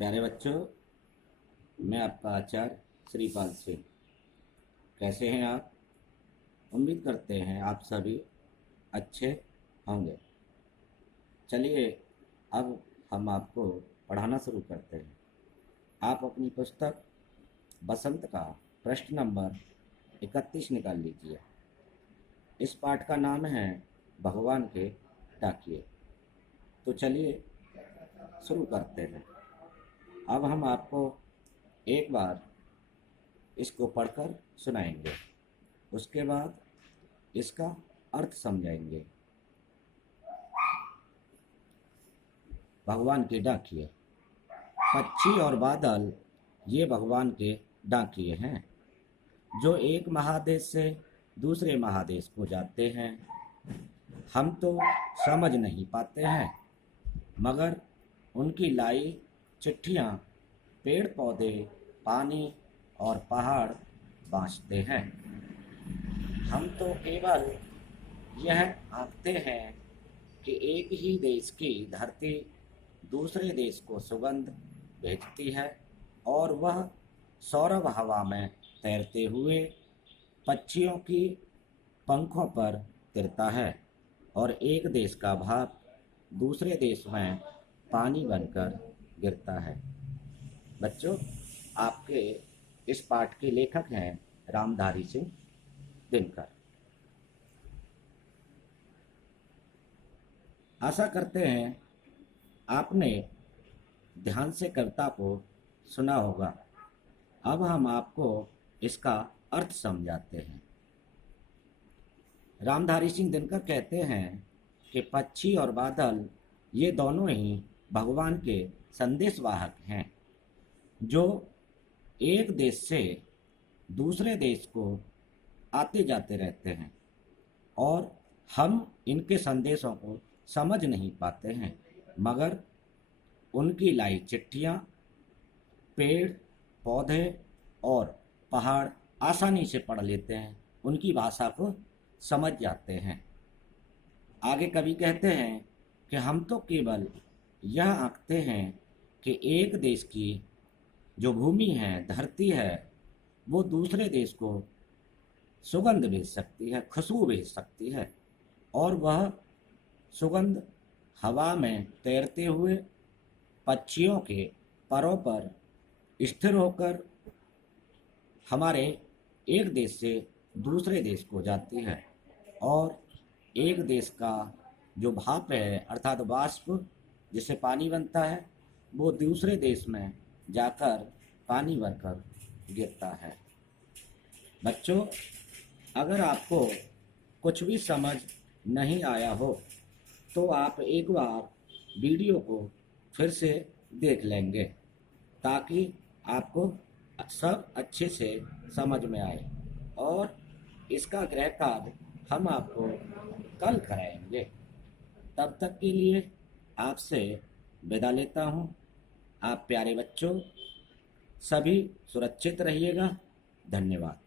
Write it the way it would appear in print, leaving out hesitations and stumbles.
प्यारे बच्चों, मैं आपका आचार्य श्रीपाल सिंह। कैसे हैं आप? उम्मीद करते हैं आप सभी अच्छे होंगे। चलिए, अब हम आपको पढ़ाना शुरू करते हैं। आप अपनी पुस्तक बसंत का प्रश्न नंबर 31 निकाल लीजिए। इस पाठ का नाम है भगवान के डाकिये। तो चलिए शुरू करते हैं। अब हम आपको एक बार इसको पढ़कर सुनाएंगे, उसके बाद इसका अर्थ समझाएंगे। भगवान के डाकिये। पक्षी और बादल ये भगवान के डाकिये हैं जो एक महादेश से दूसरे महादेश को जाते हैं। हम तो समझ नहीं पाते हैं, मगर उनकी लाई चिट्ठियाँ पेड़ पौधे, पानी और पहाड़ बाँचते हैं। हम तो केवल यह आंकते हैं कि एक ही देश की धरती दूसरे देश को सुगंध भेजती है और वह सौरभ हवा में तैरते हुए पक्षियों की पंखों पर तिरता है और एक देश का भाप दूसरे देश में पानी बनकर गिरता है। बच्चों, आपके इस पाठ के लेखक हैं रामधारी सिंह दिनकर। आशा करते हैं आपने ध्यान से कविता को सुना होगा। अब हम आपको इसका अर्थ समझाते हैं। रामधारी सिंह दिनकर कहते हैं कि पक्षी और बादल ये दोनों ही भगवान के संदेशवाहक हैं जो एक देश से दूसरे देश को आते जाते रहते हैं और हम इनके संदेशों को समझ नहीं पाते हैं, मगर उनकी लाई चिट्ठियाँ पेड़ पौधे और पहाड़ आसानी से पढ़ लेते हैं, उनकी भाषा को समझ जाते हैं। आगे कवि कहते हैं कि हम तो केवल यह आंकते हैं कि एक देश की जो भूमि है, धरती है, वो दूसरे देश को सुगंध भेज सकती है, खुशबू भेज सकती है और वह सुगंध हवा में तैरते हुए पक्षियों के परों पर स्थिर होकर हमारे एक देश से दूसरे देश को जाती है और एक देश का जो भाप है अर्थात वाष्प जिससे पानी बनता है, वो दूसरे देश में जाकर पानी बनकर गिरता है। बच्चों, अगर आपको कुछ भी समझ नहीं आया हो तो आप एक बार वीडियो को फिर से देख लेंगे ताकि आपको सब अच्छे से समझ में आए और इसका गृह कार्य हम आपको कल कराएंगे। तब तक के लिए आपसे विदा लेता हूँ। आप प्यारे बच्चों सभी सुरक्षित रहिएगा। धन्यवाद।